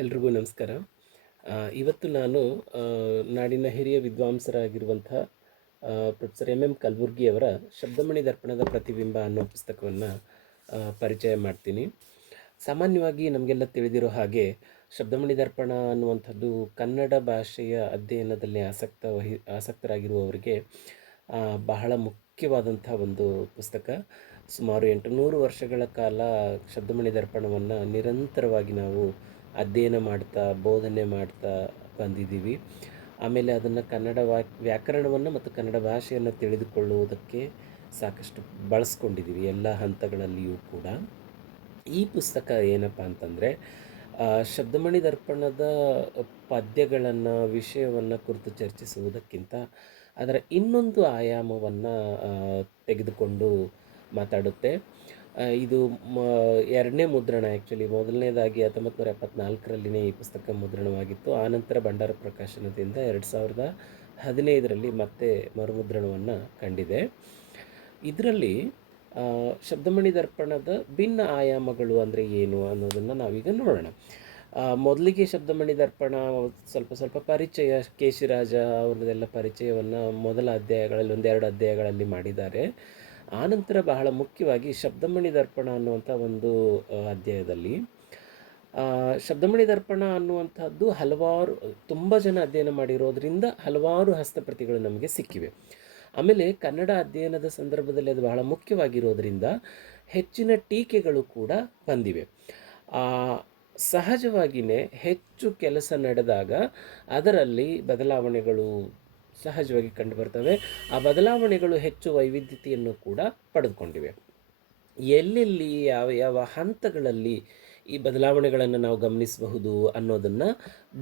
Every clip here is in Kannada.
ಎಲ್ರಿಗೂ ನಮಸ್ಕಾರ. ಇವತ್ತು ನಾನು ನಾಡಿನ ಹಿರಿಯ ವಿದ್ವಾಂಸರಾಗಿರುವಂಥ ಪ್ರೊಫೆಸರ್ ಎಂ ಎಂ ಕಲಬುರ್ಗಿಯವರ ಶಬ್ದಮಣಿ ದರ್ಪಣದ ಪ್ರತಿಬಿಂಬ ಅನ್ನೋ ಪುಸ್ತಕವನ್ನು ಪರಿಚಯ ಮಾಡ್ತೀನಿ. ಸಾಮಾನ್ಯವಾಗಿ ನಮಗೆಲ್ಲ ತಿಳಿದಿರೋ ಹಾಗೆ, ಶಬ್ದಮಣಿ ದರ್ಪಣ ಅನ್ನುವಂಥದ್ದು ಕನ್ನಡ ಭಾಷೆಯ ಅಧ್ಯಯನದಲ್ಲಿ ಆಸಕ್ತ ವಹಿ, ಆಸಕ್ತರಾಗಿರುವವರಿಗೆ ಬಹಳ ಮುಖ್ಯವಾದಂಥ ಒಂದು ಪುಸ್ತಕ. ಸುಮಾರು ಎಂಟುನೂರು ವರ್ಷಗಳ ಕಾಲ ಶಬ್ದಮಣಿ ದರ್ಪಣವನ್ನು ನಿರಂತರವಾಗಿ ನಾವು ಅಧ್ಯಯನ ಮಾಡ್ತಾ, ಬೋಧನೆ ಮಾಡ್ತಾ ಬಂದಿದ್ದೀವಿ. ಆಮೇಲೆ ಅದನ್ನು ಕನ್ನಡ ವಾಕ್ ವ್ಯಾಕರಣವನ್ನು ಮತ್ತು ಕನ್ನಡ ಭಾಷೆಯನ್ನು ತಿಳಿದುಕೊಳ್ಳುವುದಕ್ಕೆ ಸಾಕಷ್ಟು ಬಳಸ್ಕೊಂಡಿದ್ದೀವಿ, ಎಲ್ಲ ಹಂತಗಳಲ್ಲಿಯೂ ಕೂಡ. ಈ ಪುಸ್ತಕ ಏನಪ್ಪ ಅಂತಂದರೆ ಶಬ್ದಮಣಿ ದರ್ಪಣದ ಪದ್ಯಗಳನ್ನು, ವಿಷಯವನ್ನು ಕುರಿತು ಚರ್ಚಿಸುವುದಕ್ಕಿಂತ ಅದರ ಇನ್ನೊಂದು ಆಯಾಮವನ್ನು ತೆಗೆದುಕೊಂಡು ಮಾತಾಡುತ್ತೆ. ಇದು ಮ, ಎರಡನೇ ಮುದ್ರಣ ಆ್ಯಕ್ಚುಲಿ ಮೊದಲನೇದಾಗಿ ಹತ್ತೊಂಬತ್ತು ನೂರ ಎಪ್ಪತ್ನಾಲ್ಕರಲ್ಲಿನೇ ಈ ಪುಸ್ತಕ ಮುದ್ರಣವಾಗಿತ್ತು. ಆನಂತರ ಭಂಡಾರ ಪ್ರಕಾಶನದಿಂದ ಎರಡು ಸಾವಿರದ ಹದಿನೈದರಲ್ಲಿ ಮತ್ತೆ ಮರುಮುದ್ರಣವನ್ನು ಕಂಡಿದೆ. ಇದರಲ್ಲಿ ಶಬ್ದಮಣಿ ದರ್ಪಣದ ಭಿನ್ನ ಆಯಾಮಗಳು ಅಂದರೆ ಏನು ಅನ್ನೋದನ್ನು ನಾವೀಗ ನೋಡೋಣ. ಮೊದಲಿಗೆ ಶಬ್ದಮಣಿ ದರ್ಪಣ ಸ್ವಲ್ಪ ಸ್ವಲ್ಪ ಪರಿಚಯ, ಕೇಶಿರಾಜ ಅವ್ರದ್ದೆಲ್ಲ ಪರಿಚಯವನ್ನು ಮೊದಲ ಅಧ್ಯಾಯಗಳಲ್ಲಿ, ಒಂದೆರಡು ಅಧ್ಯಾಯಗಳಲ್ಲಿ ಮಾಡಿದ್ದಾರೆ. ಆನಂತರ ಬಹಳ ಮುಖ್ಯವಾಗಿ ಶಬ್ದಮಣಿ ದರ್ಪಣ ಅನ್ನುವಂಥ ಒಂದು ಅಧ್ಯಾಯದಲ್ಲಿ. ಶಬ್ದಮಣಿ ದರ್ಪಣ ಅನ್ನುವಂಥದ್ದು ಹಲವಾರು, ತುಂಬ ಜನ ಅಧ್ಯಯನ ಮಾಡಿರೋದ್ರಿಂದ ಹಲವಾರು ಹಸ್ತಪ್ರತಿಗಳು ನಮಗೆ ಸಿಕ್ಕಿವೆ. ಆಮೇಲೆ ಕನ್ನಡ ಅಧ್ಯಯನದ ಸಂದರ್ಭದಲ್ಲಿ ಅದು ಬಹಳ ಮುಖ್ಯವಾಗಿರೋದ್ರಿಂದ ಹೆಚ್ಚಿನ ಟೀಕೆಗಳು ಕೂಡ ಬಂದಿವೆ. ಸಹಜವಾಗಿಯೇ ಹೆಚ್ಚು ಕೆಲಸ ನಡೆದಾಗ ಅದರಲ್ಲಿ ಬದಲಾವಣೆಗಳು ಸಹಜವಾಗಿ ಕಂಡುಬರ್ತವೆ. ಆ ಬದಲಾವಣೆಗಳು ಹೆಚ್ಚು ವೈವಿಧ್ಯತೆಯನ್ನು ಕೂಡ ಪಡೆದುಕೊಂಡಿವೆ. ಎಲ್ಲೆಲ್ಲಿ ಯಾವ ಯಾವ ಹಂತಗಳಲ್ಲಿ ಈ ಬದಲಾವಣೆಗಳನ್ನು ನಾವು ಗಮನಿಸಬಹುದು ಅನ್ನೋದನ್ನು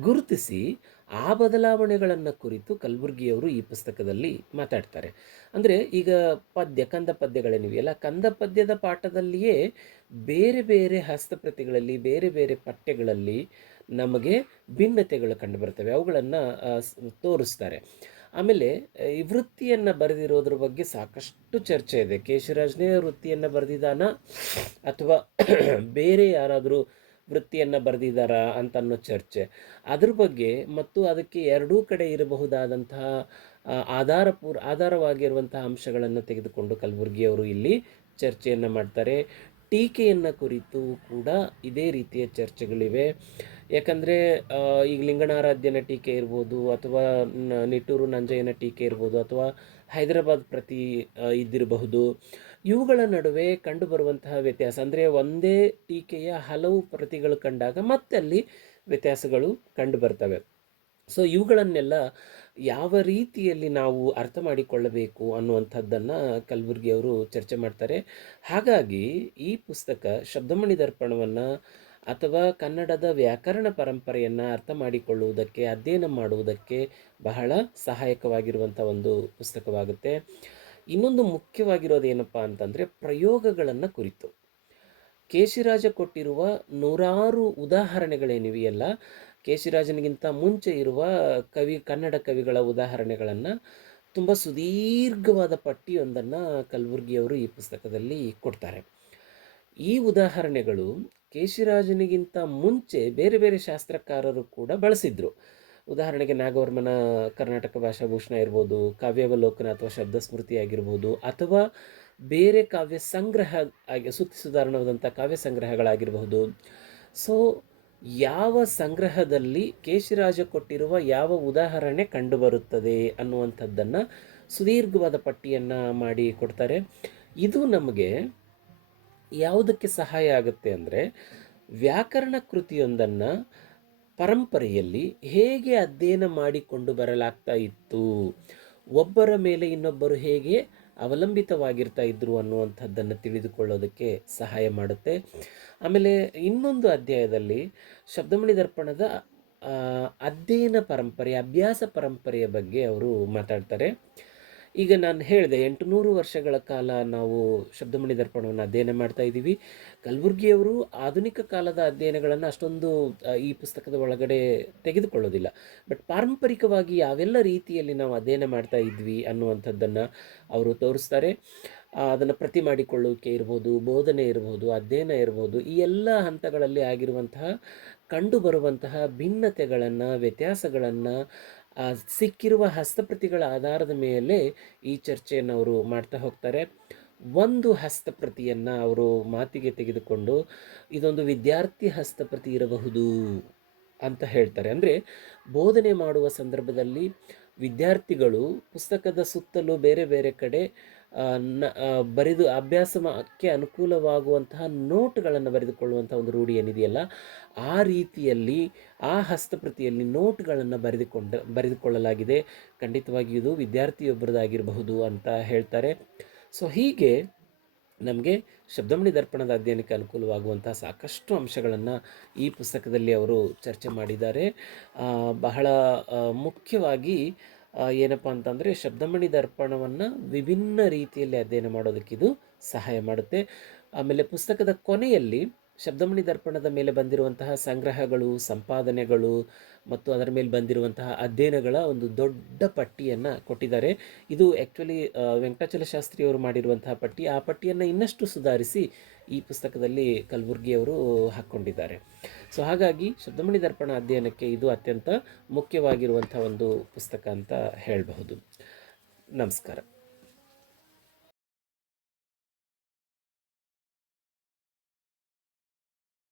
ಗುರುತಿಸಿ ಆ ಬದಲಾವಣೆಗಳನ್ನು ಕುರಿತು ಕಲಬುರ್ಗಿಯವರು ಈ ಪುಸ್ತಕದಲ್ಲಿ ಮಾತಾಡ್ತಾರೆ. ಅಂದರೆ ಈಗ ಪದ್ಯ, ಕಂದ ಪದ್ಯಗಳೇನಿವೆಯಲ್ಲ, ಕಂದ ಪದ್ಯದ ಪಾಠದಲ್ಲಿಯೇ ಬೇರೆ ಬೇರೆ ಹಸ್ತಪ್ರತಿಗಳಲ್ಲಿ, ಬೇರೆ ಬೇರೆ ಪಠ್ಯಗಳಲ್ಲಿ ನಮಗೆ ಭಿನ್ನತೆಗಳು ಕಂಡುಬರ್ತವೆ. ಅವುಗಳನ್ನು ತೋರಿಸ್ತಾರೆ. ಆಮೇಲೆ ಈ ವೃತ್ತಿಯನ್ನು ಬರೆದಿರೋದ್ರ ಬಗ್ಗೆ ಸಾಕಷ್ಟು ಚರ್ಚೆ ಇದೆ. ಕೇಶಿರಾಜ್ನೇ ವೃತ್ತಿಯನ್ನು ಬರೆದಿದ್ದಾನ? ಅಥವಾ ಬೇರೆ ಯಾರಾದರೂ ವೃತ್ತಿಯನ್ನು ಬರೆದಿದ್ದಾರಾ ಅಂತ ಅನ್ನೋ ಚರ್ಚೆ. ಅದ್ರ ಬಗ್ಗೆ ಮತ್ತು ಅದಕ್ಕೆ ಎರಡೂ ಕಡೆ ಇರಬಹುದಾದಂತಹ ಆಧಾರ ಆಧಾರಪೂರ್ ಆಧಾರವಾಗಿರುವಂತಹ ಅಂಶಗಳನ್ನು ತೆಗೆದುಕೊಂಡು ಕಲಬುರ್ಗಿಯವರು ಇಲ್ಲಿ ಚರ್ಚೆಯನ್ನು ಮಾಡ್ತಾರೆ. ಟೀಕೆಯನ್ನು ಕುರಿತು ಕೂಡ ಇದೇ ರೀತಿಯ ಚರ್ಚೆಗಳಿವೆ. ಯಾಕಂದರೆ ಈಗ ಲಿಂಗಣಾರಾಧ್ಯನ ಟೀಕೆ ಇರ್ಬೋದು, ಅಥವಾ ನಿಟ್ಟೂರು ನಂಜಯ್ಯನ ಟೀಕೆ ಇರ್ಬೋದು, ಅಥವಾ ಹೈದರಾಬಾದ್ ಪ್ರತಿ ಇದ್ದಿರಬಹುದು. ಇವುಗಳ ನಡುವೆ ಕಂಡುಬರುವಂತಹ ವ್ಯತ್ಯಾಸ. ಅಂದರೆ ಒಂದೇ ಟೀಕೆಯ ಹಲವು ಪ್ರತಿಗಳು ಕಂಡಾಗ ಮತ್ತೆ ಅಲ್ಲಿ ವ್ಯತ್ಯಾಸಗಳು ಕಂಡುಬರ್ತವೆ. ಸೊ ಇವುಗಳನ್ನೆಲ್ಲ ಯಾವ ರೀತಿಯಲ್ಲಿ ನಾವು ಅರ್ಥ ಮಾಡಿಕೊಳ್ಳಬೇಕು ಅನ್ನುವಂಥದ್ದನ್ನು ಕಲಬುರ್ಗಿಯವರು ಚರ್ಚೆ ಮಾಡ್ತಾರೆ. ಹಾಗಾಗಿ ಈ ಪುಸ್ತಕ ಶಬ್ದಮಣಿ ದರ್ಪಣವನ್ನು ಅಥವಾ ಕನ್ನಡದ ವ್ಯಾಕರಣ ಪರಂಪರೆಯನ್ನು ಅರ್ಥ ಮಾಡಿಕೊಳ್ಳುವುದಕ್ಕೆ, ಅಧ್ಯಯನ ಮಾಡುವುದಕ್ಕೆ ಬಹಳ ಸಹಾಯಕವಾಗಿರುವಂಥ ಒಂದು ಪುಸ್ತಕವಾಗುತ್ತೆ. ಇನ್ನೊಂದು ಮುಖ್ಯವಾಗಿರೋದು ಏನಪ್ಪ ಅಂತಂದರೆ ಪ್ರಯೋಗಗಳನ್ನು ಕುರಿತು. ಕೇಶಿರಾಜ ಕೊಟ್ಟಿರುವ ನೂರಾರು ಉದಾಹರಣೆಗಳೇನಿವೆಯಲ್ಲ ಕೇಶಿರಾಜನಿಗಿಂತ ಮುಂಚೆ ಇರುವ ಕವಿ, ಕನ್ನಡ ಕವಿಗಳ ಉದಾಹರಣೆಗಳನ್ನು ತುಂಬ ಸುದೀರ್ಘವಾದ ಪಟ್ಟಿಯೊಂದನ್ನು ಕಲಬುರ್ಗಿಯವರು ಈ ಪುಸ್ತಕದಲ್ಲಿ ಕೊಡ್ತಾರೆ. ಈ ಉದಾಹರಣೆಗಳು ಕೇಶಿರಾಜನಿಗಿಂತ ಮುಂಚೆ ಬೇರೆ ಬೇರೆ ಶಾಸ್ತ್ರಕಾರರು ಕೂಡ ಬಳಸಿದ್ರು. ಉದಾಹರಣೆಗೆ ನಾಗವರ್ಮನ ಕರ್ನಾಟಕ ಭಾಷಾಭೂಷಣ ಇರ್ಬೋದು, ಕಾವ್ಯಾವಲೋಕನ ಅಥವಾ ಶಬ್ದ ಸ್ಮೃತಿ ಆಗಿರ್ಬೋದು ಅಥವಾ ಬೇರೆ ಕಾವ್ಯ ಸಂಗ್ರಹ ಆಗಿ, ಸುತ್ತಿ ಸುಧಾರಣವಾದಂಥ ಕಾವ್ಯ ಸಂಗ್ರಹಗಳಾಗಿರಬಹುದು. ಸೊ ಯಾವ ಸಂಗ್ರಹದಲ್ಲಿ ಕೇಶಿರಾಜ ಕೊಟ್ಟಿರುವ ಯಾವ ಉದಾಹರಣೆ ಕಂಡುಬರುತ್ತದೆ ಅನ್ನುವಂಥದ್ದನ್ನು ಸುದೀರ್ಘವಾದ ಪಟ್ಟಿಯನ್ನು ಮಾಡಿ ಕೊಡ್ತಾರೆ. ಇದು ನಮಗೆ ಯಾವುದಕ್ಕೆ ಸಹಾಯ ಆಗುತ್ತೆ ಅಂದರೆ ವ್ಯಾಕರಣ ಕೃತಿಯೊಂದನ್ನು ಪರಂಪರೆಯಲ್ಲಿ ಹೇಗೆ ಅಧ್ಯಯನ ಮಾಡಿಕೊಂಡು ಬರಲಾಗ್ತಾ ಇತ್ತು, ಒಬ್ಬರ ಮೇಲೆ ಇನ್ನೊಬ್ಬರು ಹೇಗೆ ಅವಲಂಬಿತವಾಗಿರ್ತಾ ಇದ್ರು ಅನ್ನುವಂಥದ್ದನ್ನು ತಿಳಿದುಕೊಳ್ಳೋದಕ್ಕೆ ಸಹಾಯ ಮಾಡುತ್ತೆ. ಆಮೇಲೆ ಇನ್ನೊಂದು ಅಧ್ಯಾಯದಲ್ಲಿ ಶಬ್ದಮಣಿ ದರ್ಪಣದ ಅಧ್ಯಯನ ಪರಂಪರೆ, ಅಭ್ಯಾಸ ಪರಂಪರೆಯ ಬಗ್ಗೆ ಅವರು ಮಾತಾಡ್ತಾರೆ. ಈಗ ನಾನು ಹೇಳಿದೆ, ಎಂಟುನೂರು ವರ್ಷಗಳ ಕಾಲ ನಾವು ಶಬ್ದಮಣಿ ದರ್ಪಣವನ್ನು ಅಧ್ಯಯನ ಮಾಡ್ತಾ ಇದ್ದೀವಿ. ಕಲಬುರ್ಗಿಯವರು ಆಧುನಿಕ ಕಾಲದ ಅಧ್ಯಯನಗಳನ್ನು ಅಷ್ಟೊಂದು ಈ ಪುಸ್ತಕದ ಒಳಗಡೆ ತೆಗೆದುಕೊಳ್ಳೋದಿಲ್ಲ. ಬಟ್ ಪಾರಂಪರಿಕವಾಗಿ ಯಾವೆಲ್ಲ ರೀತಿಯಲ್ಲಿ ನಾವು ಅಧ್ಯಯನ ಮಾಡ್ತಾ ಇದ್ವಿ ಅನ್ನುವಂಥದ್ದನ್ನು ಅವರು ತೋರಿಸ್ತಾರೆ. ಅದನ್ನು ಪ್ರತಿ ಮಾಡಿಕೊಳ್ಳೋಕೆ ಇರ್ಬೋದು, ಬೋಧನೆ ಇರ್ಬೋದು, ಅಧ್ಯಯನ ಇರ್ಬೋದು, ಈ ಎಲ್ಲ ಹಂತಗಳಲ್ಲಿ ಆಗಿರುವಂತಹ, ಕಂಡುಬರುವಂತಹ ಭಿನ್ನತೆಗಳನ್ನು, ವ್ಯತ್ಯಾಸಗಳನ್ನು ಸಿಕ್ಕಿರುವ ಹಸ್ತಪ್ರತಿಗಳ ಆಧಾರದ ಮೇಲೆ ಈ ಚರ್ಚೆಯನ್ನು ಅವರು ಮಾಡ್ತಾ ಹೋಗ್ತಾರೆ. ಒಂದು ಹಸ್ತಪ್ರತಿಯನ್ನು ಅವರು ಮಾತಿಗೆ ತೆಗೆದುಕೊಂಡು, ಇದೊಂದು ವಿದ್ಯಾರ್ಥಿ ಹಸ್ತಪ್ರತಿ ಇರಬಹುದು ಅಂತ ಹೇಳ್ತಾರೆ. ಅಂದರೆ ಬೋಧನೆ ಮಾಡುವ ಸಂದರ್ಭದಲ್ಲಿ ವಿದ್ಯಾರ್ಥಿಗಳು ಪುಸ್ತಕದ ಸುತ್ತಲೂ ಬೇರೆ ಬೇರೆ ಕಡೆ ಬರೆದು ಅಭ್ಯಾಸಕ್ಕೆ ಅನುಕೂಲವಾಗುವಂತಹ ನೋಟ್ಗಳನ್ನು ಬರೆದುಕೊಳ್ಳುವಂಥ ಒಂದು ರೂಢಿ ಏನಿದೆಯಲ್ಲ ಆ ರೀತಿಯಲ್ಲಿ, ಆ ಹಸ್ತಪ್ರತಿಯಲ್ಲಿ ನೋಟ್ಗಳನ್ನು ಬರೆದುಕೊಂಡ, ಬರೆದುಕೊಳ್ಳಲಾಗಿದೆ. ಖಂಡಿತವಾಗಿಯೂ ಇದು ವಿದ್ಯಾರ್ಥಿಯೊಬ್ಬರದಾಗಿರಬಹುದು ಅಂತ ಹೇಳ್ತಾರೆ. ಸೊ, ಹೀಗೆ ನಮಗೆ ಶಬ್ದಮಣಿ ದರ್ಪಣದ ಅಧ್ಯಯನಕ್ಕೆ ಅನುಕೂಲವಾಗುವಂತಹ ಸಾಕಷ್ಟು ಅಂಶಗಳನ್ನು ಈ ಪುಸ್ತಕದಲ್ಲಿ ಅವರು ಚರ್ಚೆ ಮಾಡಿದ್ದಾರೆ. ಬಹಳ ಮುಖ್ಯವಾಗಿ ಏನಪ್ಪ ಅಂತಂದರೆ ಶಬ್ದಮಣಿ ದರ್ಪಣವನ್ನು ವಿಭಿನ್ನ ರೀತಿಯಲ್ಲಿ ಅಧ್ಯಯನ ಮಾಡೋದಕ್ಕಿದು ಸಹಾಯ ಮಾಡುತ್ತೆ. ಆಮೇಲೆ ಪುಸ್ತಕದ ಕೊನೆಯಲ್ಲಿ ಶಬ್ದಮಣಿ ದರ್ಪಣದ ಮೇಲೆ ಬಂದಿರುವಂತಹ ಸಂಗ್ರಹಗಳು, ಸಂಪಾದನೆಗಳು ಮತ್ತು ಅದರ ಮೇಲೆ ಬಂದಿರುವಂತಹ ಅಧ್ಯಯನಗಳ ಒಂದು ದೊಡ್ಡ ಪಟ್ಟಿಯನ್ನು ಕೊಟ್ಟಿದ್ದಾರೆ. ಇದು ಆ್ಯಕ್ಚುಲಿ ವೆಂಕಟಾಚಲ ಶಾಸ್ತ್ರಿಯವರು ಮಾಡಿರುವಂತಹ ಪಟ್ಟಿ. ಆ ಪಟ್ಟಿಯನ್ನು ಇನ್ನಷ್ಟು ಸುಧಾರಿಸಿ ಈ ಪುಸ್ತಕದಲ್ಲಿ ಕಲಬುರ್ಗಿಯವರು ಹಾಕ್ಕೊಂಡಿದ್ದಾರೆ. ಸೊ ಹಾಗಾಗಿ ಶಬ್ದಮಣಿ ದರ್ಪಣ ಅಧ್ಯಯನಕ್ಕೆ ಇದು ಅತ್ಯಂತ ಮುಖ್ಯವಾಗಿರುವಂಥ ಒಂದು ಪುಸ್ತಕ ಅಂತ ಹೇಳಬಹುದು. ನಮಸ್ಕಾರ.